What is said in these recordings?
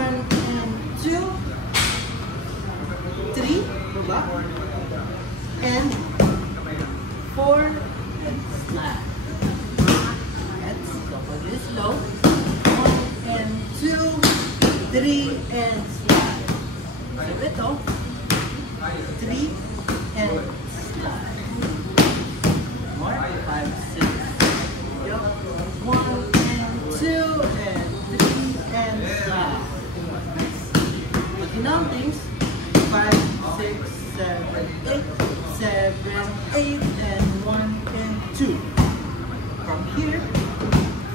1 and 2, 3, baba, and 4, and slide. Let's go for this low. 1 and 2, 3, and slide. So ito, 3 and slide. More, 5, 6. Go. 1 and 2 and 3 and slide. But you know things, 5, 6, 7, 8, 7, 8, and 1 and 2. From here,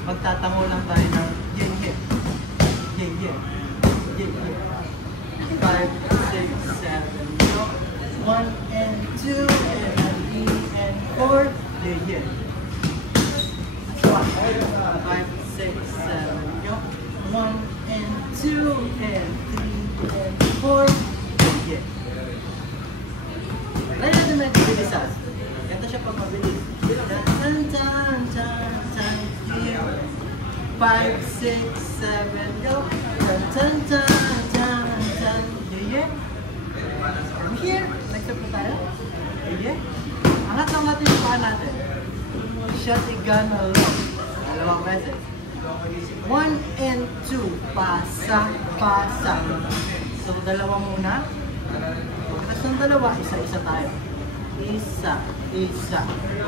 magtatango lang tayo ng yen yen. Yen yen. Yen yen. 5, 6, 7, go. 1 and 2 and 3 and 4, yen yen. So 5, 6, 7, go. 1 and 2 and 3 and 4, yen yen. Try natin medyo bilisan. Ganito siya pag mabilis. Tan, tan, tan, tan, here. 5, 6, 7, go. Tan, tan, tan, tan, tan, yeah. From here, next up na tayo. Yeah. Angat natin yung paa natin. Shotgun low. Dalawang beses. 1 and 2, pasa, pasa. So, dalawa muna. Pagkatas ng dalawa, isa-isa tayo. Isa, isa.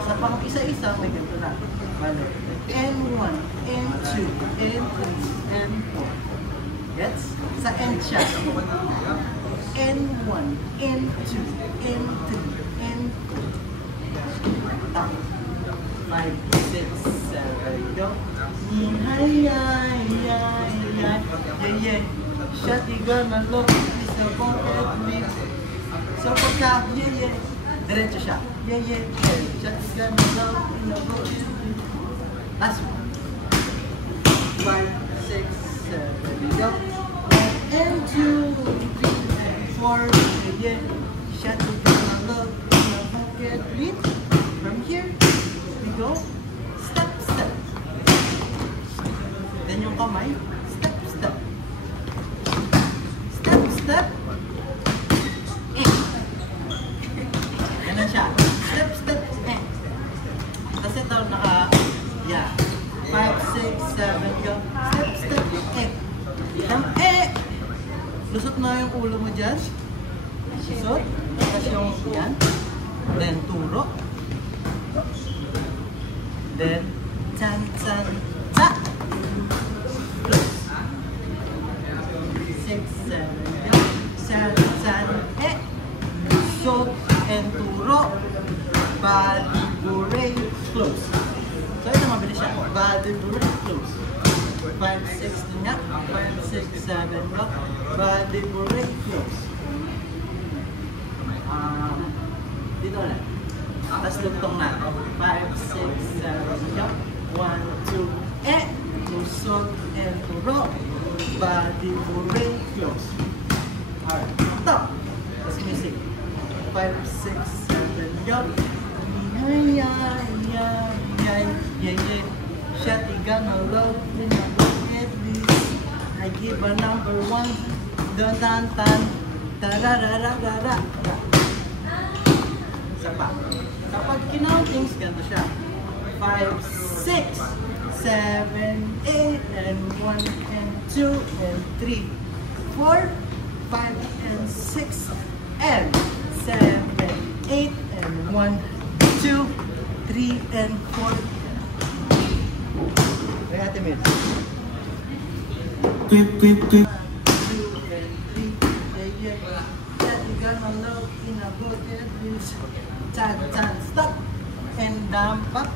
Sa pang isa-isa, may ganito na. Bale. N1, N2, N3, N4. Gets? Sa N siya. N1, N2, N3, N4. Tap. 5, 6, 7, go. Ay, ay, ay, ay. Yeah, yeah. Shotgun low. Isa pong headlift. So pagka, yeah, yeah. Diretso siya. Yeah, yeah, yeah. Shotgun low. Last one. 5, 6, 7, go. And 2, 3, and 4. Yeah, shotgun low. Get rid. From here, we go. Step, step. Then yung kamay. Step, step. Step, step. Ganun siya. Step, step. Kasi ito yeah. 5, 6, 7, go. Step, step. Yung lusot na yung ulo mo dyan. Lusot. Tapos yung yan. Then turo. Then tan, tan, ta. Close. 6, 7, go. San, san, lusot and turo. Body booray. Close. So ito mabilis siya. Body booray. Close. 5, 6 din nga. 5, 6, 7, go. Body booray. Close. Dito ulit. Tapos lugtong na. 5, 6, 7, go. 1, 2, lusot and turo. Body booray. Close. Alright. Stop. Tapos music. 5, 6, 7, go. Ay, ay, ay, ay, ay, ay. Shotgun low. At least I give a number 1. Don, tan, tan. Tararararara. Isa pa. Kapag kinountings, ganito siya. 5, 6, 7, 8, and 1, and 2, and 3, 4, 5, and 6, and 7, 8, and 1, 2, 3, and 4. Kaya natin mid. 2, and 3, stop and down, pop,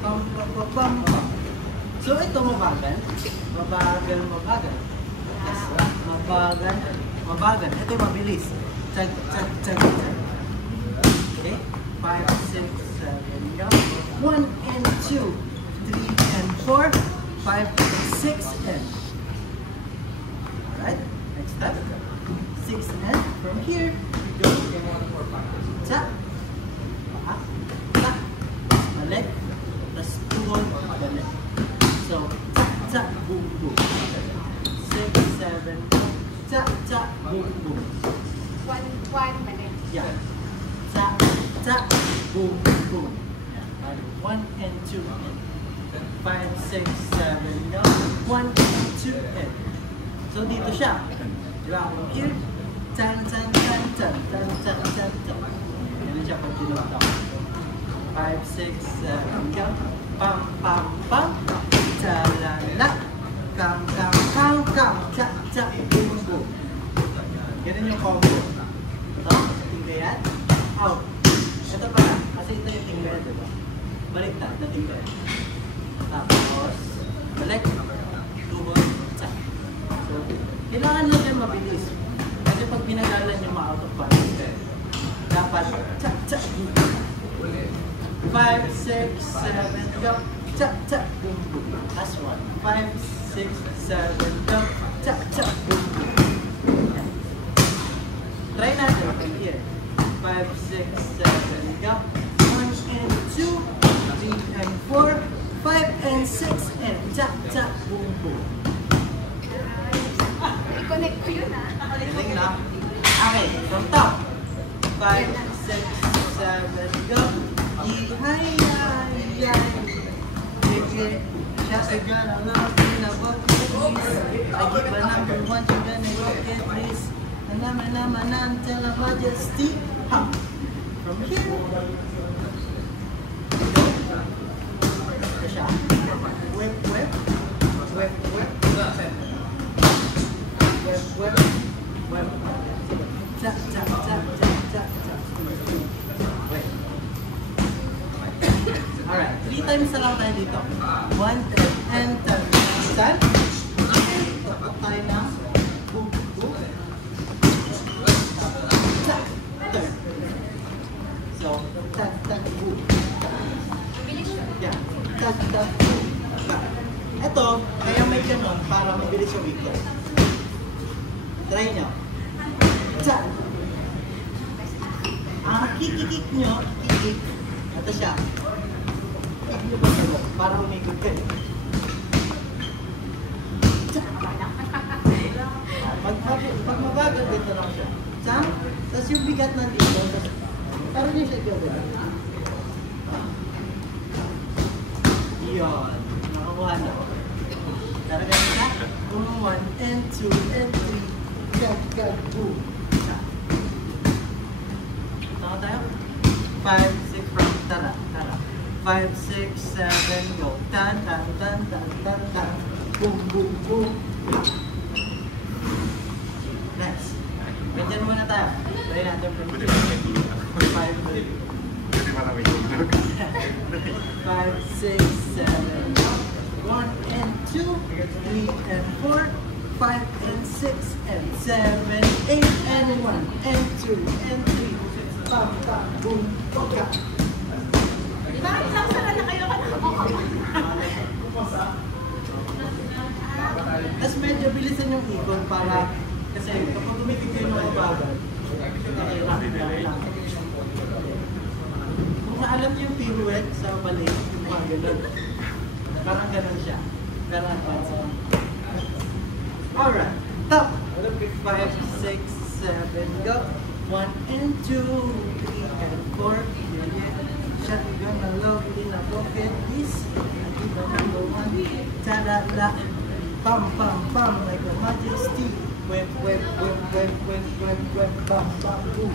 pump, pump, pump, pump. So ito mabagal, mabagal, mabagal. Yes, mabagal, mabagal. Ito yung mabilis. Chag, chag, chag, chag. Okay, 5, 6, 7, go. 1 and 2, 3 and 4, 5, 6 and. Alright, next step. 6 and from here, go. Tap. Tap. Balik. Tapos tuhod. Balik. So, tap, tap, boom, boom. 6, 7, cha, cha, boom, boom. One minute. Yeah. Cha, cha, boom, boom. 1 and 2 and 5, 6, 7, go. 1 and 2 and. So dito siya. Diba? From here. Tan, tan, tan, tan, tan, tan, tan, tan. Ganun siya pag tinutang. 5, 6, 7, go. Pam, pam, pam. Talala. Kam, kam, kam, kam. Cha, cha, boom, boom. Ganun yung combo. Ito, tinggayan. Out. Ito pala. Kasi ito yung tinggayan, diba? Baliktad na tinggayan. Tapos, balik. Tuhod. Cha. So, kailangan lang yan mabilis. Kasi pag pinagalan nyo ma-out of balance, dapat cha, cha, boom. 5, 6, 7, go. Cha, cha, boom, boom. Last one. 5, 6, 7, go. Cha, cha, boom, boom. Try natin from here. 5, 6, 7, go. 1 and 2, 3 and 4, 5 and 6, and cha, cha, boom, boom. I-connect ko yun ah. Galing na. Okay, from top. 5, 6, 7, go. Hi, hi, hi. Sige, just a girl, I'm not in a bucket list. I give a number 1, you're gonna get this. Naman until a majesty. Ha! From here. Ito siya. Whip, whip. Whip, whip. Whip, whip. Whip. Cha, cha, cha, cha, cha, cha. Wait. Alright. 3 times na lang tayo dito. 1, 10, and 10. Saan? Tapos tayo na. Boom, boom. So, tag, tag, boom. Yeah. Tag, tag, boom. Ito, kaya may ganun para mabilis yung ikot. Try nyo. Tag. Ang kikikik nyo, kikik. Ito siya. Kikik nyo ba ito? Para umikot kayo. Pag mabagal dito lang siya. Sam? Tapos yung bigat nandito. Parang niya siya gawin. Yun. Nakakuha na. Talagang siya. 1 and 2 and 3. Gag, gag, boom. Tama tayo? 5, 6, from tara, tara. 5, 6, 7, go. Tan, tan, tan, tan, tan, tan. Boom, boom, boom. Next. Ganyan muna tayo. Try natin from 5, 6, 7, 1 and 2, 3 and 4, 5 and 6 and 7, 8 and 1 and 2 and 3. Pam, pam, boom, poka. Bakit nagsara na kayo? Tapos medyo bilisan yung ikon para kasi kapag tumitig kayo ng mabagal, kung alam niyo yung pirouette sa ballet, yung mga ganun. Parang ganun siya. Pero advance. Alright. Top. 5, 6, 7, go. 1 and 2, 3 and 4. Shotgun na low, hindi na pocket this. Iba number 1. Talala. Pam, pam, pam, like a majesty. Whip, whip, whip, whip, whip, whip, whip, bam, bam, boom.